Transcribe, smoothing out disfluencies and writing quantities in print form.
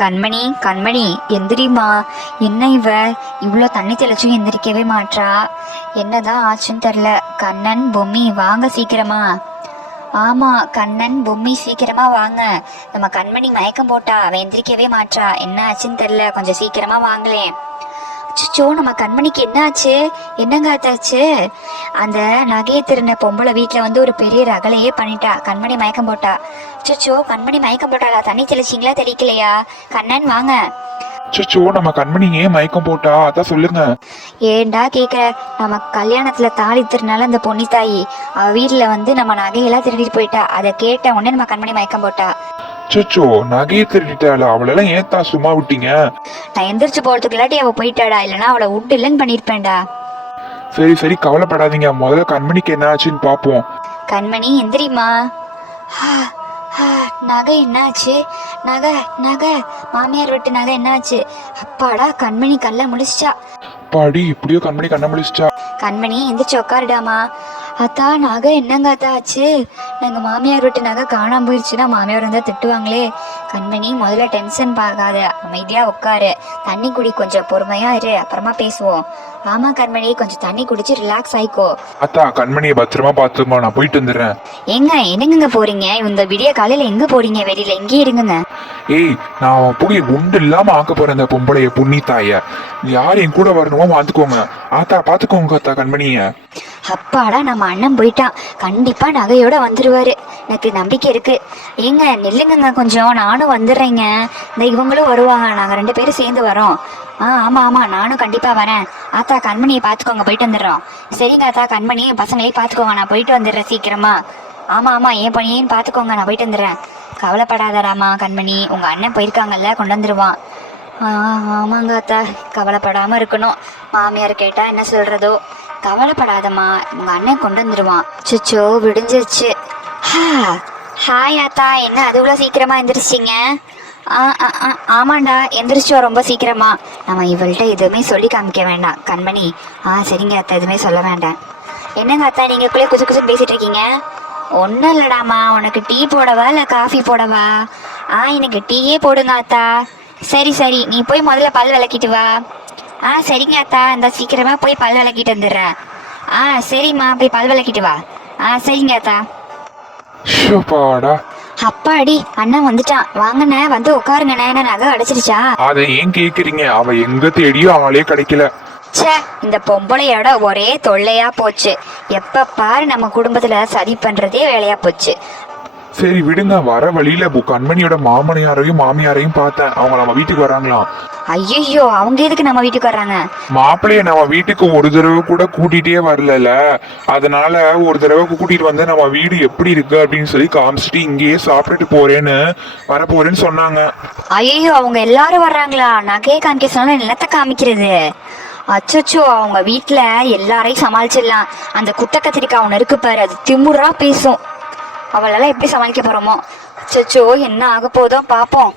கண்மணி கண்மணி எந்திரிமா. என்ன இவ்வளோ தண்ணி தெளிச்சும் எந்திரிக்கவே மாட்றா. என்னதான் ஆச்சுன்னு தெரில. கண்ணன் பொம்மி வாங்க சீக்கிரமா. ஆமா கண்ணன் பொம்மி சீக்கிரமா வாங்க. நம்ம கண்மணி மயக்கம் போட்டா, அவன் எந்திரிக்கவே மாட்றா. என்ன ஆச்சுன்னு தெரில, கொஞ்சம் சீக்கிரமா வாங்களேன். அச்சோ நம்ம கண்மணிக்கு என்ன ஆச்சு? என்னங்க ஆச்சு? அந்த நகையை திருந்த பொம்பளை வீட்டில் வந்து ஒரு பெரிய ரகலையே பண்ணிட்டா. கண்மணி மயக்கம் போட்டா. அச்சோ கண்மணி மயக்கம் போட்டாளா? தண்ணி தெளிச்சிங்களா தெளிக்கலையா? கண்ணன் வாங்க. அச்சோ நம்ம கண்மணி ஏன் மயக்கம் போட்டா, அதான் சொல்லுங்க. ஏண்டா கேக்குற? நம்ம கல்யாணத்துல தாலி திருநாள் அந்த பொன்னி தாயி அவ வீட்டுல வந்து நம்ம நகையெல்லாம் திருடிட்டு போயிட்டா. அதை கேட்ட உடனே நம்ம கண்மணி மயக்கம் போட்டா. அச்சோ நகையை திருடிட்டாளா? அவளெல்லாம் ஏத்தா சும்மா விட்டீங்க? நான் எந்திரிச்சு போறதுக்குள்ளாட்டி அவ போயிட்டாடா, இல்லைன்னா அவளை விட்டு இல்லைன்னு பண்ணிருப்பேன்டா. சரி சரி கவலைப்படாதீங்க, முதல்ல கண்மணிக்கு என்ன ஆச்சுன்னு பாப்போம். கண்மணி எந்திரிமா. நகை என்னாச்சு? நகை நகை மாமியார் விட்டு நகை என்னாச்சு? அப்பாடா கண்மணி கல்ல முடிச்சிட்டா. பாடி இப்படியோ கண்மணி கண்ண முடிச்சிட்டா. கண்மணி எந்திரிச்சு உட்காருடாமா. அத்தா நகை என்னங்க அத்தா ஆச்சு? எங்கள் மாமியார் விட்டு நகை காணாம போயிடுச்சுன்னா மாமியார் வந்தால் திட்டுவாங்களே. கண்மணி முதல்ல டென்ஷன் பார்க்காத, அமைதியாக உட்காரு. தண்ணி குடி, கொஞ்சம் பொறுமையா இரு, அப்புறமா பேசுவோம். ஆமா கண்மணி, கொஞ்சம் தண்ணி குடிச்சு ரிலாக்ஸ் ஆயிக்கோ. அத்தா கண்மணியை பத்திரமா பார்த்துமா, நான் போயிட்டு வந்துடுறேன். என்னங்க போறீங்க? இந்த விடிய காலையில எங்க போறீங்க? வெளியில எங்கே இருங்குங்க. ஏய் நான் போய் உண்டு இல்லாம ஆக்க போறேன் இந்த பொம்பளைய புண்ணி தாய. யார் என் கூட வரணுமோ பாத்துக்கோங்க. ஆத்தா பாத்துக்கோங்க அத்தா கண்மணிய. அப்பாடா நம்ம அண்ணன் போயிட்டான். கண்டிப்பா நகையோட வந்துருவாரு, எனக்கு நம்பிக்கை இருக்கு. ஏங்க நில்லுங்க கொஞ்சம், நானும் வந்துடுறேங்க. இந்த இவங்களும் வருவாங்க, நாங்க 2 பேரும் சேர்ந்து வரோம். ஆமா ஆமா நானும் கண்டிப்பா வரேன். ஆத்தா கண்மணியை பாத்துக்கோங்க, போயிட்டு வந்துடுறோம். சரிங்க ஆத்தா கண்மணி பசங்களையும் பாத்துக்கோங்க, நான் போயிட்டு வந்துடுறேன் சீக்கிரமா. ஆமா ஆமா என் பணியையும் பாத்துக்கோங்க, நான் போயிட்டு வந்துடுறேன். கவலைப்படாதராமா கண்மணி, உங்க அண்ணன் போயிருக்காங்கல்ல, கொண்டு வந்துருவான். ஆமாங்க அத்தா, கவலைப்படாம இருக்கணும். மாமியார் கேட்டா என்ன சொல்றதோ. கவலைப்படாதம்மா, உங்க அண்ணன் கொண்டு வந்துருவான். சுச்சோ விடிஞ்சிருச்சு. ஹாய் ஆத்தா, என்ன அதுக்குள்ள சீக்கிரமா எந்திரிச்சிங்க? ஆமாண்டா எந்திரிச்சோம் ரொம்ப சீக்கிரமா. நம்ம இவள்கிட்ட எதுவுமே சொல்லி காமிக்க வேண்டாம் கண்மணி. சரிங்க அத்தா, எதுவுமே சொல்ல வேண்டாம். என்னங்க அத்தா நீங்க குள்ளே குசு குசு பேசிட்டு இருக்கீங்க? ஒன்றும் இல்லடாமா, உனக்கு டீ போடவா இல்லை காஃபி போடவா? எனக்கு டீயே போடுங்க அத்தா. சரி சரி, நீ போய் முதல்ல பல் விளக்கிட்டு வா. சரிங்க அத்தா, இந்த சீக்கிரமா போய் பல் விளக்கிட்டு வந்துடுறேன். சரிம்மா, போய் பல் விளக்கிட்டு வா. சரிங்க அத்தா. அப்பாடி அண்ணன் வந்துட்டான். வாங்கண்ணே, வந்து உட்காருங்கண்ணே. என்ன நகை அடைச்சிருச்சா? அதை ஏன் கேக்குறீங்க? அவ எங்க தேடியோ ஆளே கிடைக்கல. ச்சே, இந்த பொம்பளையோட ஒரே தொல்லையா போச்சு. எப்ப பாரு நம்ம குடும்பத்துல சதி பண்றதே வேலையா போச்சு. சரி விடுங்க, வர வழியில கண்மணியோட மாமனையாரையும் மாமியாரையும் பார்த்தேன். அவங்க நம்ம வீட்டுக்கு வராங்களாம். ஐயோ, அவங்க எதுக்கு நம்ம வீட்டுக்கு வர்றாங்க? மாப்பிள்ளைய நம்ம வீட்டுக்கு ஒரு தடவை கூட கூட்டிகிட்டே வரல, அதனால ஒரு தடவை கூட்டிட்டு வந்து நம்ம வீடு எப்படி இருக்கு அப்படின்னு சொல்லி காமிச்சிட்டு இங்கேயே சாப்பிட்டுட்டு போறேன்னு வரப்போறேன்னு சொன்னாங்க. ஐயோ, அவங்க எல்லாரும் வர்றாங்களா? நகையை காமிக்க சொன்னா நிலத்தை காமிக்கிறது. அச்சோ, அவங்க வீட்டுல எல்லாரையும் சமாளிச்சிடலாம். அந்த குட்டை கத்திரிக்காய் ஒன்று இருக்கு பாரு, அது திமுறா பேசும். அவளெல்லாம் எப்படி சமாளிக்க போறோமோ. அச்சோ என்ன ஆக போதோ பாப்போம்.